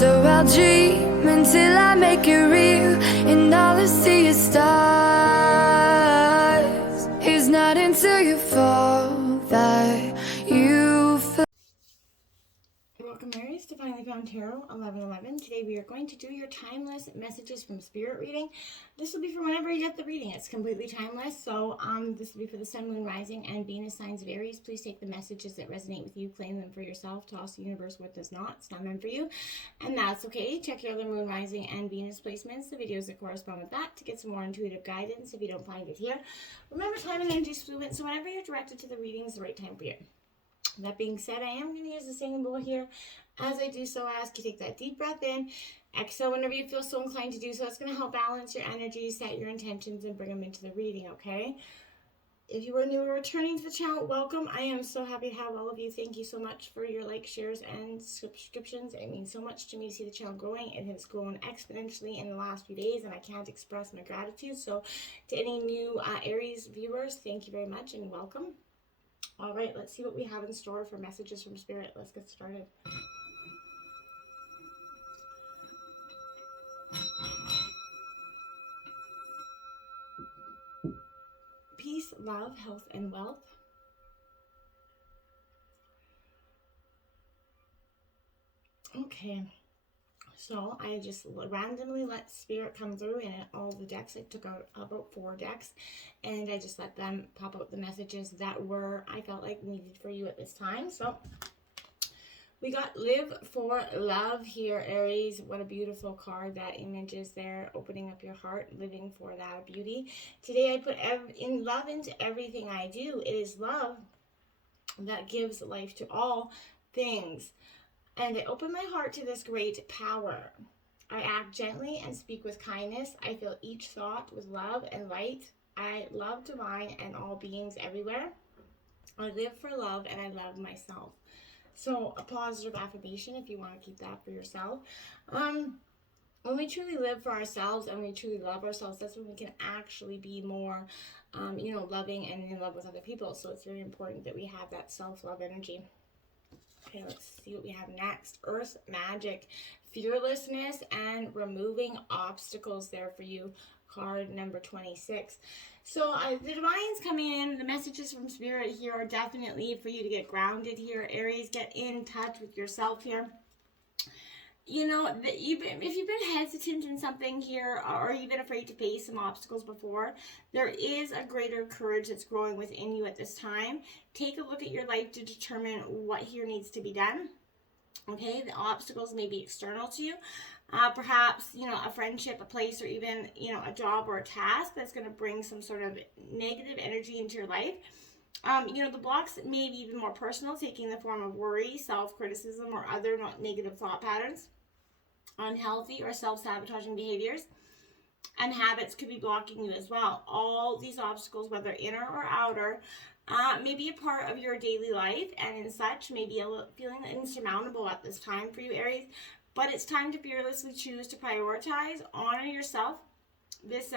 So I'll dream until I make it real, and all I see is stars. It's not until you fall that you feel. Welcome, Aries, to Finally Found Tarot 1111. Today we are going to do your timeless messages from Spirit reading. This will be for whenever you get the reading. It's completely timeless. So this will be for the Sun, Moon, Rising, and Venus signs of Aries. Please take the messages that resonate with you, claim them for yourself, toss the universe what does not. It's not meant for you, and that's okay. Check your other Moon, Rising, and Venus placements, the videos that correspond with that, to get some more intuitive guidance if you don't find it here. Remember, time and energy is fluid, so whenever you're directed to the reading is the right time for you. That being said, I am going to use the singing bowl here. As I do so, I ask you take that deep breath in, exhale whenever you feel so inclined to do so. It's going to help balance your energy, set your intentions, and bring them into the reading, okay? If you are new or returning to the channel, welcome. I am so happy to have all of you. Thank you so much for your likes, shares, and subscriptions. It means so much to me to see the channel growing. It has grown exponentially in the last few days, and I can't express my gratitude. So to any new Aries viewers, thank you very much and welcome. All right, let's see what we have in store for messages from Spirit. Let's get started. Peace, love, health, and wealth. Okay, so I just randomly let Spirit come through in all the decks. I took out about 4 decks, and I just let them pop out the messages that I felt like needed for you at this time. So we got Live for Love here, Aries. What a beautiful card that image is there, opening up your heart, living for that beauty. Today I put in love into everything I do. It is love that gives life to all things. And I open my heart to this great power. I act gently and speak with kindness. I fill each thought with love and light. I love divine and all beings everywhere. I live for love and I love myself. So a positive affirmation if you want to keep that for yourself. When we truly live for ourselves and we truly love ourselves, that's when we can actually be more, loving and in love with other people. So it's very important that we have that self-love energy. Okay, let's see what we have next. Earth Magic, fearlessness and removing obstacles there for you. Card number 26. So the divine's coming in. The messages from Spirit here are definitely for you to get grounded here. Aries, get in touch with yourself here. You know, if you've been hesitant in something here, or you've been afraid to face some obstacles before, there is a greater courage that's growing within you at this time. Take a look at your life to determine what here needs to be done. Okay, the obstacles may be external to you. Perhaps, a friendship, a place, or even, a job or a task that's going to bring some sort of negative energy into your life. The blocks may be even more personal, taking the form of worry, self-criticism, or other negative thought patterns. Unhealthy or self-sabotaging behaviors and habits could be blocking you as well. All these obstacles, whether inner or outer, may be a part of your daily life, and in such may be feeling insurmountable at this time for you, Aries. But it's time to fearlessly choose to prioritize, honor yourself. This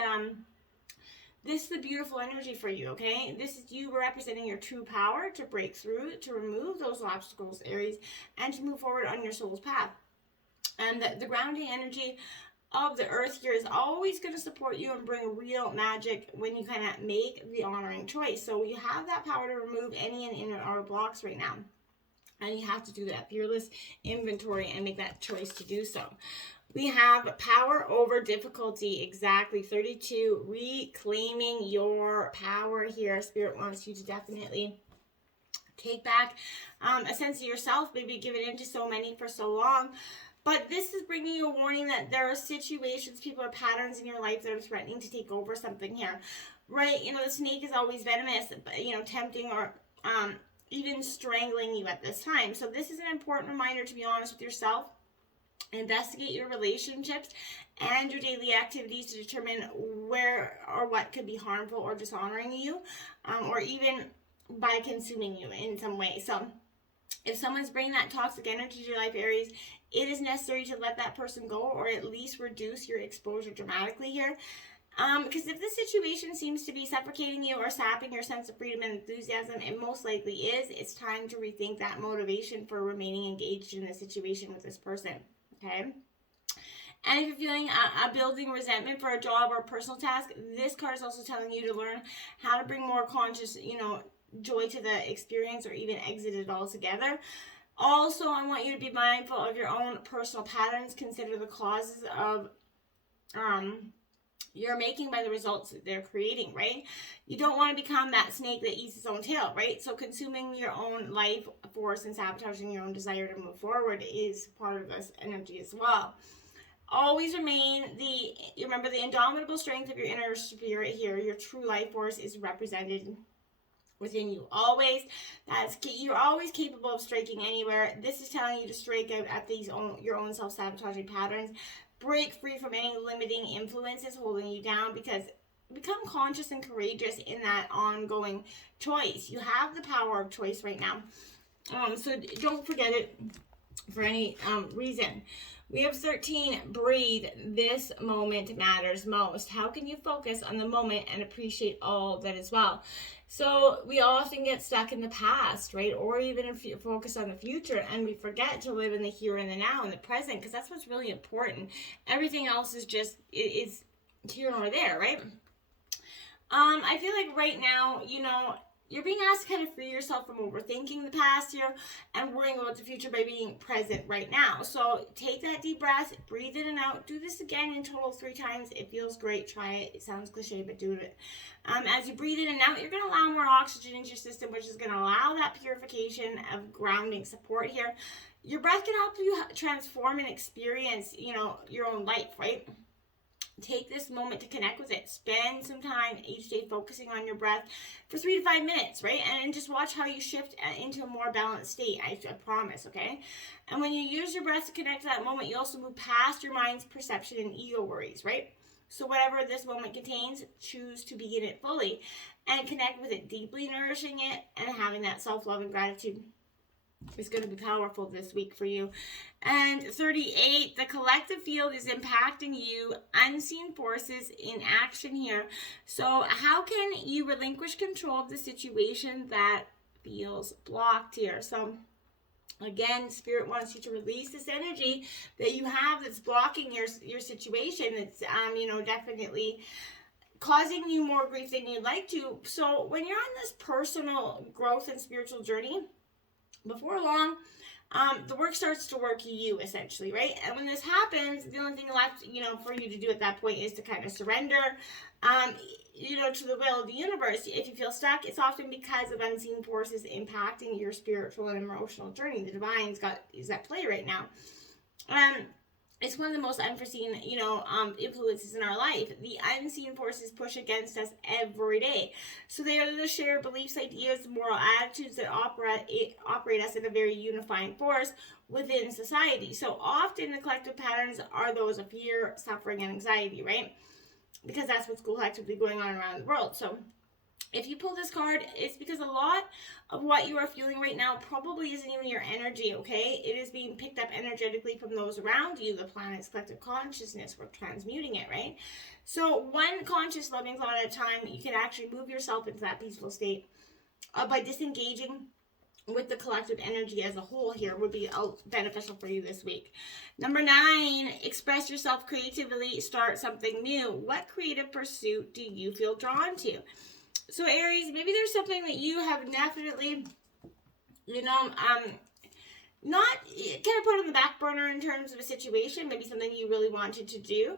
is the beautiful energy for you, okay? This is you representing your true power to break through, to remove those obstacles, Aries, and to move forward on your soul's path. And the grounding energy of the earth here is always going to support you and bring real magic when you kind of make the honoring choice. So you have that power to remove any and inner outer blocks right now. And you have to do that fearless inventory and make that choice to do so. We have power over difficulty, exactly 32, reclaiming your power here. Spirit wants you to definitely take back a sense of yourself, maybe given into so many for so long. But this is bringing you a warning that there are situations, people, or patterns in your life that are threatening to take over something here, right? The snake is always venomous, tempting or even strangling you at this time. So this is an important reminder to be honest with yourself. Investigate your relationships and your daily activities to determine where or what could be harmful or dishonoring you, or even by consuming you in some way. So if someone's bringing that toxic energy to your life, Aries, it is necessary to let that person go, or at least reduce your exposure dramatically here. Because if this situation seems to be suffocating you or sapping your sense of freedom and enthusiasm, it most likely is. It's time to rethink that motivation for remaining engaged in the situation with this person. okay? And if you're feeling a building resentment for a job or a personal task, this card is also telling you to learn how to bring more conscious, joy to the experience, or even exit it altogether. Also, I want you to be mindful of your own personal patterns. Consider the causes of you're making by the results that they're creating, right? You don't want to become that snake that eats its own tail, right? So consuming your own life force and sabotaging your own desire to move forward is part of this energy as well. Always remember the indomitable strength of your inner spirit here. Your true life force is represented within you always. You're always capable of striking anywhere. This is telling you to strike out at your own self-sabotaging patterns. Break free from any limiting influences holding you down, because become conscious and courageous in that ongoing choice. You have the power of choice right now. So don't forget it for any reason. We have 13, breathe. This moment matters most. How can you focus on the moment and appreciate all that is well? So we often get stuck in the past, right? Or even if you focus on the future, and we forget to live in the here and the now and the present, because that's what's really important. Everything else is just, it's here nor there, right? I feel like right now, you're being asked to kind of free yourself from overthinking the past here and worrying about the future by being present right now. So take that deep breath, breathe in and out. Do this again in total 3 times. It feels great. Try it. It sounds cliche, but do it. As you breathe in and out, you're going to allow more oxygen into your system, which is going to allow that purification of grounding support here. Your breath can help you transform and experience, your own life, right? Take this moment to connect with it. Spend some time each day focusing on your breath for 3 to 5 minutes, right? And just watch how you shift into a more balanced state. I promise, okay? And when you use your breath to connect to that moment, you also move past your mind's perception and ego worries, right? So whatever this moment contains, choose to be in it fully and connect with it deeply, nourishing it and having that self-love and gratitude is going to be powerful this week for you. And 38, the collective field is impacting you. Unseen forces in action here. So how can you relinquish control of the situation that feels blocked here? So again, Spirit wants you to release this energy that you have that's blocking your situation. That's definitely causing you more grief than you'd like to. So when you're on this personal growth and spiritual journey, before long, the work starts to work you, essentially, right? And when this happens, the only thing left, for you to do at that point is to kind of surrender, to the will of the universe. If you feel stuck, it's often because of unseen forces impacting your spiritual and emotional journey. The divine is at play right now. It's one of the most unforeseen, influences in our life. The unseen forces push against us every day. So they are the shared beliefs, ideas, moral attitudes that operate us in a very unifying force within society. So often the collective patterns are those of fear, suffering, and anxiety, right? Because that's what's collectively going on around the world. So if you pull this card, it's because a lot of what you are feeling right now probably isn't even your energy, okay? It is being picked up energetically from those around you, the planet's collective consciousness. We're transmuting it, right? So one conscious loving thought at a time, you can actually move yourself into that peaceful state by disengaging with the collective energy as a whole here would be beneficial for you this week. Number 9, express yourself creatively, start something new. What creative pursuit do you feel drawn to? So Aries, maybe there's something that you have definitely, not kind of put on the back burner in terms of a situation, maybe something you really wanted to do.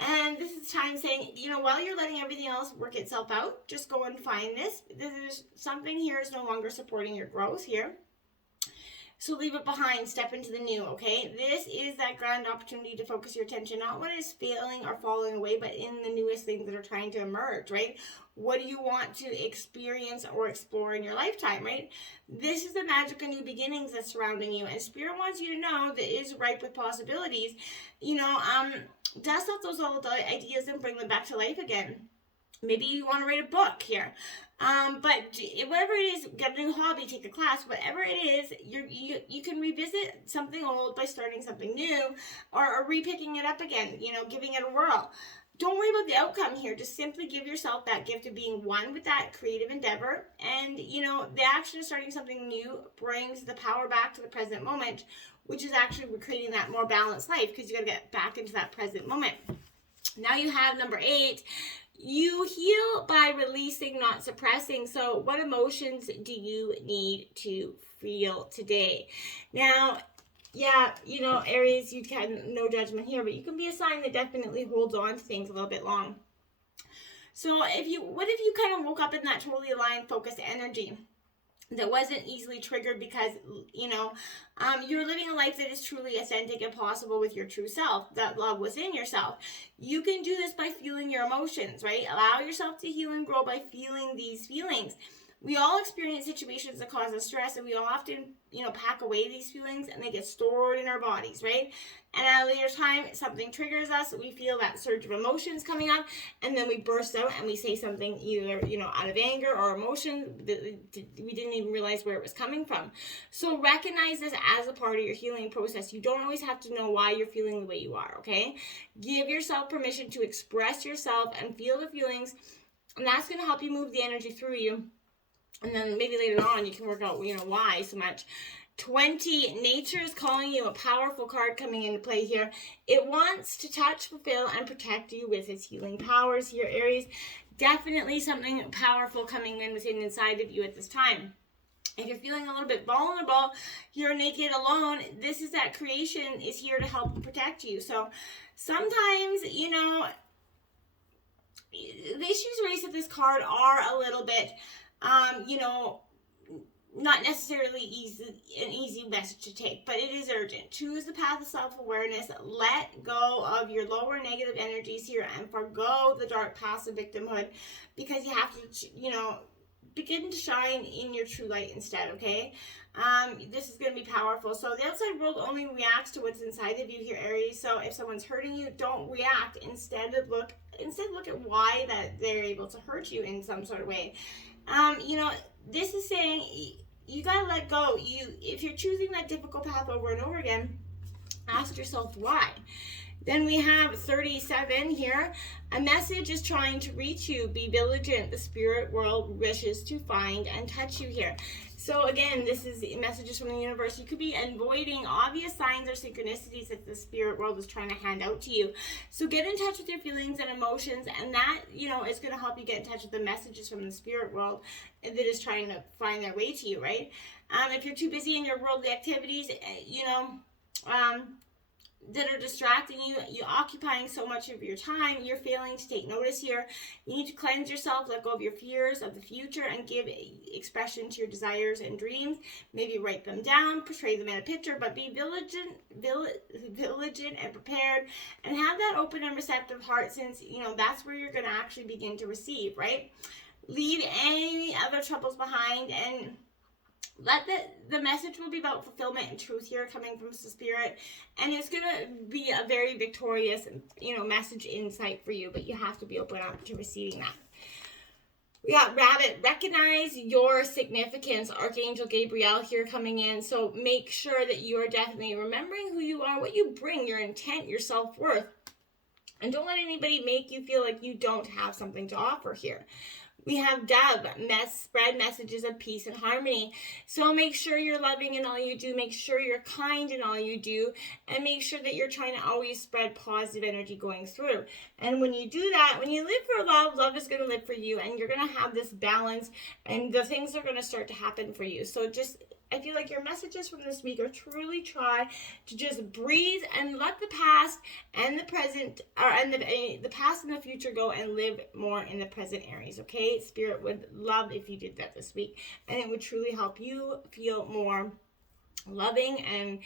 And this is time saying, while you're letting everything else work itself out, just go and find this. There's something here is no longer supporting your growth here. So leave it behind, step into the new, okay? This is that grand opportunity to focus your attention, not what is failing or falling away, but in the newest things that are trying to emerge, right? What do you want to experience or explore in your lifetime, right? This is the magic of new beginnings that's surrounding you, and Spirit wants you to know that it is ripe with possibilities. Dust off those old ideas and bring them back to life again. Maybe you want to write a book here. But whatever it is, get a new hobby, take a class, whatever it is, you can revisit something old by starting something new or repicking it up again, giving it a whirl. Don't worry about the outcome here. Just simply give yourself that gift of being one with that creative endeavor. And, the action of starting something new brings the power back to the present moment, which is actually creating that more balanced life, because you got to get back into that present moment. Now you have number 8. You heal by releasing, not suppressing. So what emotions do you need to feel today? Now, yeah, Aries, you can, no judgment here, but you can be a sign that definitely holds on to things a little bit long. So what if you kind of woke up in that totally aligned, focused energy that wasn't easily triggered, because you're living a life that is truly authentic and possible with your true self, that love within yourself. You can do this by feeling your emotions, right? Allow yourself to heal and grow by feeling these feelings. We all experience situations that cause us stress, and we often, pack away these feelings, and they get stored in our bodies, right? And at a later time, something triggers us. We feel that surge of emotions coming up, and then we burst out and we say something either, out of anger or emotion that we didn't even realize where it was coming from. So recognize this as a part of your healing process. You don't always have to know why you're feeling the way you are, okay? Give yourself permission to express yourself and feel the feelings, and that's going to help you move the energy through you. And then maybe later on you can work out, why so much. 20, nature is calling you, a powerful card coming into play here. It wants to touch, fulfill, and protect you with its healing powers here, Aries. Definitely something powerful coming in within inside of you at this time. If you're feeling a little bit vulnerable, you're naked, alone, this is that creation is here to help protect you. So sometimes, the issues raised with this card are a little bit not necessarily an easy message to take, but it is urgent. Choose the path of self-awareness. Let go of your lower negative energies here and forgo the dark past of victimhood, because you have to, begin to shine in your true light instead, okay? This is going to be powerful. So the outside world only reacts to what's inside of you here, Aries. So if someone's hurting you, don't react. Instead look at why that they're able to hurt you in some sort of way. This is saying you gotta let go. If you're choosing that difficult path over and over again, ask yourself why. Then we have 37 here. A message is trying to reach you. Be vigilant. The spirit world wishes to find and touch you here. So again, this is messages from the universe. You could be avoiding obvious signs or synchronicities that the spirit world is trying to hand out to you. So get in touch with your feelings and emotions, and that, is going to help you get in touch with the messages from the spirit world that is trying to find their way to you, right? If you're too busy in your worldly activities, that are distracting you, occupying so much of your time, you're failing to take notice here. You need to cleanse yourself, let go of your fears of the future, and give expression to your desires and dreams. Maybe write them down, portray them in a picture, but be vigilant and prepared, and have that open and receptive heart, since that's where you're going to actually begin to receive, right? Leave any other troubles behind, and let the message will be about fulfillment and truth here, coming from the spirit, and it's going to be a very victorious message insight for you, but you have to be open up to receiving that. We got Rabbit. Recognize your significance. Archangel Gabriel here coming in. So make sure that you are definitely remembering who you are, what you bring, your intent, your self-worth, and don't let anybody make you feel like you don't have something to offer here. We have Dove, spread messages of peace and harmony. So make sure you're loving in all you do. Make sure you're kind in all you do. And make sure that you're trying to always spread positive energy going through. And when you do that, when you live for love, love is going to live for you. And you're going to have this balance. And the things are going to start to happen for you. So I feel like your messages from this week are truly try to just breathe and let the past and the present, and the past and the future go, and live more in the present, Aries, okay? Spirit would love if you did that this week, and it would truly help you feel more loving and,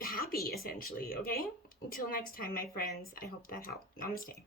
happy, essentially, okay? Until next time, my friends, I hope that helped. Namaste.